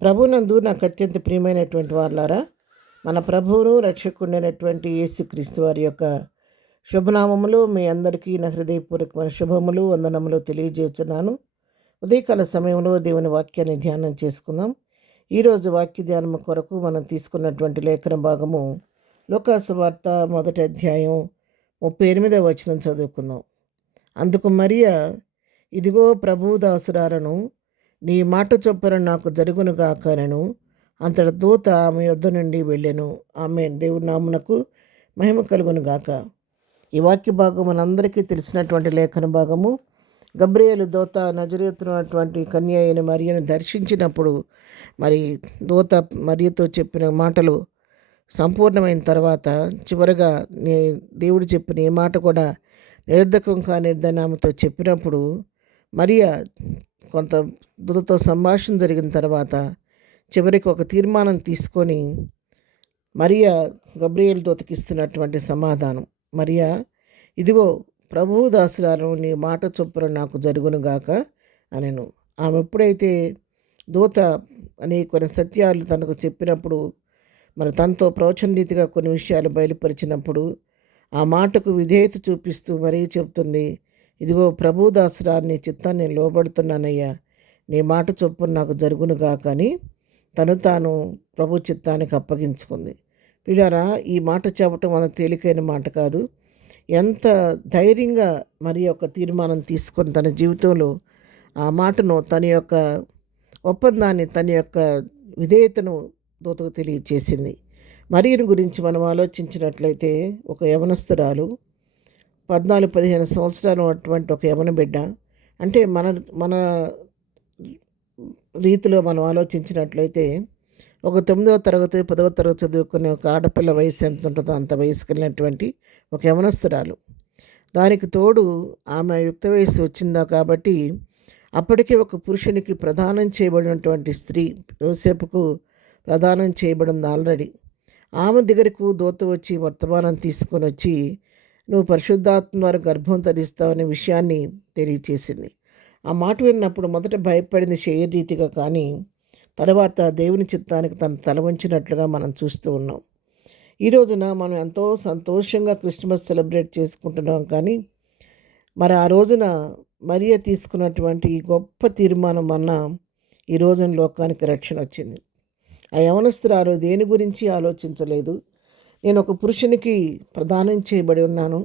ప్రభునందు నాకు అత్యంత ప్రియమైనటువంటి వాళ్ళారా, మన ప్రభువును రక్షకుడైనటువంటి యేసుక్రీస్తు వారి యొక్క శుభనామములు మీ అందరికీ నా హృదయపూర్వకమైన శుభములు వందనములు తెలియజేస్తున్నాను. ఉదయకాల సమయంలో దేవుని వాక్యాన్ని ధ్యానం చేసుకుందాం. ఈరోజు వాక్య ధ్యానం కొరకు మనం తీసుకున్నటువంటి లేఖన భాగము లూకాసు వార్త 1వ అధ్యాయం 38వ వచనం చదువుకుందాం. అందుకు మరియా, ఇదిగో ప్రభువు దాసురాలను, నీ మాట చొప్పున నాకు జరుగునుగాకనెను. అంతటి దూత ఆమె యొద్ద నుండి వెళ్ళెను. ఆమేన్. దేవుని నామమునకు మహిమ కలుగును గాక. ఈ వాక్య భాగం మనందరికీ తెలిసినటువంటి లేఖన భాగము. గబ్రియేలు దూత నజరేతున్నటువంటి కన్య అయిన మరియను దర్శించినప్పుడు మరి దూత మరియతో చెప్పిన మాటలు సంపూర్ణమైన తర్వాత చివరగా దేవుడు చెప్పిన ఏ మాట కూడా నిర్ధకం కానిద్దని ఆమెతో చెప్పినప్పుడు మరియా కొంత దూతతో సంభాషణ జరిగిన తర్వాత చివరికి ఒక తీర్మానం తీసుకొని మరియా గబ్రియేలు దూతకి ఇస్తున్నటువంటి సమాధానం, మరియా, ఇదిగో ప్రభువు దాసురాలు, నీ మాట చొప్పున నాకు జరుగునుగాక అనెను. ఆమె ఎప్పుడైతే దూత కొన్ని సత్యాలు తనకు చెప్పినప్పుడు మరి తనతో ప్రవచనరీతిగా కొన్ని విషయాలు బయలుపరిచినప్పుడు ఆ మాటకు విధేయత చూపిస్తూ మరీ చెప్తుంది, ఇదిగో ప్రభు దాసురాన్ని చిత్తాన్ని నేను లోబడుతున్నానయ్యా, నీ మాట చొప్పున నాకు జరుగునుగా కానీ తను తాను ప్రభు చిత్తానికి అప్పగించుకుంది. పిల్లరా, ఈ మాట చెప్పటం మన తేలికైన మాట కాదు. ఎంత ధైర్యంగా మరి యొక్క తీర్మానం తీసుకొని తన జీవితంలో ఆ మాటను, తన యొక్క ఒప్పందాన్ని, తన యొక్క విధేయతను దూతకు తెలియచేసింది. మరియను గురించి మనం ఆలోచించినట్లయితే ఒక యవనస్తురాలు, 14-15 సంవత్సరాలు అటువంటి ఒక యవన బిడ్డ. అంటే మన మన రీతిలో మనం ఆలోచించినట్లయితే ఒక 9వ తరగతి 10వ తరగతి చదువుకునే ఒక ఆడపిల్ల వయసు ఎంత ఉంటుందో అంత వయసు కలిగినటువంటి ఒక యవనస్తురాలు. దానికి తోడు ఆమె యుక్త వయసు వచ్చిందా కాబట్టి అప్పటికే ఒక పురుషునికి ప్రదానం చేయబడినటువంటి స్త్రీ, యోసేపుకు ప్రదానం చేయబడింది ఆల్రెడీ. ఆమె దగ్గరకు దూత వచ్చి వర్తమానం తీసుకొని వచ్చి, నువ్వు పరిశుద్ధాత్మ ద్వారా గర్భం ధరిస్తావనే విషయాన్ని తెలియచేసింది. ఆ మాట విన్నప్పుడు మొదట భయపడింది శరీరీతిగా, కానీ తర్వాత దేవుని చిత్తానికి తను తల వంచినట్లుగా మనం చూస్తూ ఉన్నాం. ఈ రోజున మనం ఎంతో సంతోషంగా క్రిస్మస్ సెలబ్రేట్ చేసుకుంటున్నాం, కానీ మరి ఆ రోజున మరియ తీసుకున్నటువంటి గొప్ప తీర్మానం వలన ఈ రోజున లోకానికి రక్షణ వచ్చింది. ఆ యవనస్తురాలు దేని గురించి ఆలోచించలేదు. నేను ఒక పురుషునికి ప్రదానం చేయబడి ఉన్నాను,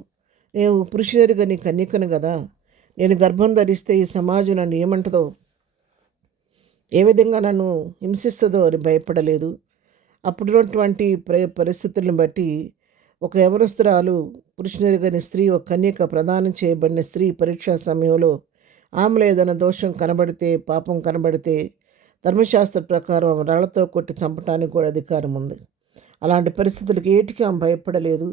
నేను పురుషునిగా నీ కన్యకను కదా, నేను గర్భం ధరిస్తే ఈ సమాజం నన్ను ఏమంటుందో, ఏ విధంగా నన్ను హింసిస్తుందో అని భయపడలేదు. అప్పుడున్నటువంటి పరిస్థితులను బట్టి ఒక యవనస్తురాలు, పురుషునిగాని స్త్రీ, ఒక కన్యక, ప్రదానం చేయబడిన స్త్రీ పరీక్షా సమయంలో ఆమెలో ఏదైనా దోషం కనబడితే, పాపం కనబడితే ధర్మశాస్త్ర ప్రకారం రాళ్లతో కొట్టి చంపడానికి కూడా అధికారం ఉంది. అలాంటి పరిస్థితులకు ఏటికి ఆమె భయపడలేదు.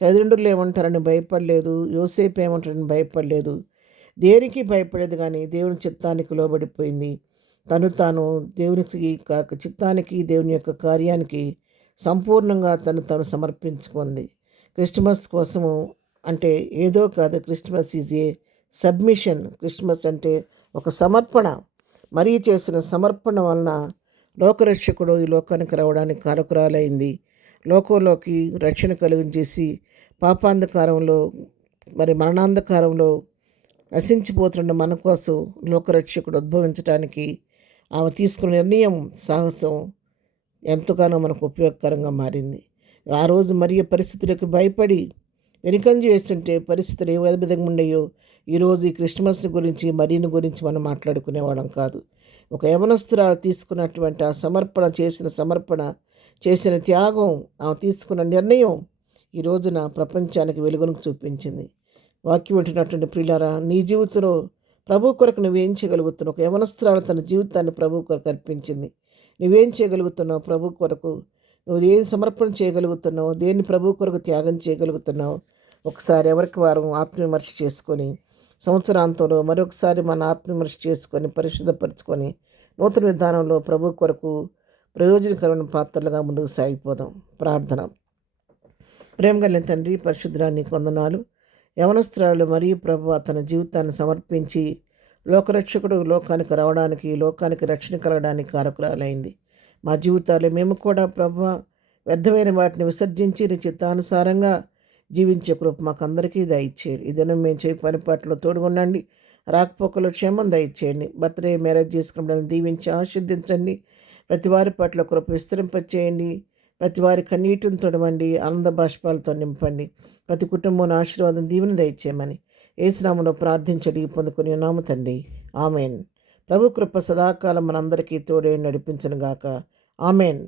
తల్లిదండ్రులు ఏమంటారని భయపడలేదు. యోసేపు ఏమంటారని భయపడలేదు. దేనికి భయపడేది, కానీ దేవుని చిత్తానికి లోబడిపోయింది. తను తాను దేవునికి కాక చిత్తానికి, దేవుని యొక్క కార్యానికి సంపూర్ణంగా తను సమర్పించుకుంది. క్రిస్మస్ కోసము అంటే ఏదో కాదు, Christmas is a submission. Christmas అంటే ఒక సమర్పణ. మరీ చేసిన సమర్పణ వలన లోకరక్షకుడు ఈ లోకానికి రావడానికి కారకురాలైంది. లోకంలోకి రక్షణ కలిగించేసి పాపాంధకారంలో మరి మరణాంధకారంలో నశించిపోతున్న మన కోసం లోకరక్షకుడు ఉద్భవించడానికి ఆమె తీసుకున్న నిర్ణయం, సాహసం ఎంతగానో మనకు ఉపయోగకరంగా మారింది. ఆ రోజు మరియ పరిస్థితులకు భయపడి వెనుకంజ వేస్తుంటే పరిస్థితులు ఏ విధంగా ఉండేయో ఈరోజు ఈ క్రిస్మస్ గురించి, మరియను గురించి మనం మాట్లాడుకునేవాళ్ళం కాదు. ఒక యవనస్తురాలు తీసుకున్నటువంటి ఆ సమర్పణ చేసిన త్యాగం, ఆమె తీసుకున్న నిర్ణయం ఈ రోజున ప్రపంచానికి వెలుగును చూపించింది. వాక్యం వింటున్నటువంటి ప్రియులారా, నీ జీవితంలో ప్రభు కొరకు నువ్వేం చేయగలుగుతున్నావు? ఒక యవనస్తురాలు తన జీవితాన్ని ప్రభు కొరకు అర్పించింది. నువ్వేం చేయగలుగుతున్నావు ప్రభు కొరకు? నువ్వు దేని సమర్పణ చేయగలుగుతున్నావు? దేన్ని ప్రభు కొరకు త్యాగం చేయగలుగుతున్నావు? ఒకసారి ఎవరికి వారు ఆత్మవిమర్శ చేసుకొని, సంవత్సరాంతంలో మరొకసారి మన ఆత్మవిమర్శ చేసుకొని, పరిశుద్ధపరచుకొని, నూతన విధానంలో ప్రభు కొరకు ప్రయోజనకరమైన పాత్రలుగా ముందుకు సాగిపోదాం. ప్రార్థన. ప్రేమ కలిగిన తండ్రి, పరిశుద్ధురానికి వందనాలు. యవనస్తురాలు మరియు ప్రభువా తన జీవితాన్ని సమర్పించి లోకరక్షకుడు లోకానికి రావడానికి, లోకానికి రక్షణ కలగడానికి కారకురాలైంది. మా జీవితాలు మేము కూడా ప్రభువా వ్యర్థమైన వాటిని విసర్జించి నీ చిత్తానుసారంగా జీవించే కృప మాకందరికీ దయచేయండి. ఈ దినం మేము చేయ పని పట్ల తోడుగుండండి. రాకపోకలు క్షేమం దయచేయండి. బర్త్డే మ్యారేజ్ చేసుకున్న దీవించి ఆశీర్దించండి. ప్రతి వారి పట్ల కృప విస్తరింపచేయండి. ప్రతి వారి కన్నీటిని తొడవండి. ఆనంద బాష్పాలతో నింపండి. ప్రతి కుటుంబంలో ఆశీర్వాదం దీవెన దయచేయమని యేసునామములో ప్రార్థించడి పొందుకొని ఉన్నాము తండ్రి. ఆమెన్. ప్రభు కృప సదాకాలం మనందరికీ తోడే నడిపించును గాక. ఆమెన్.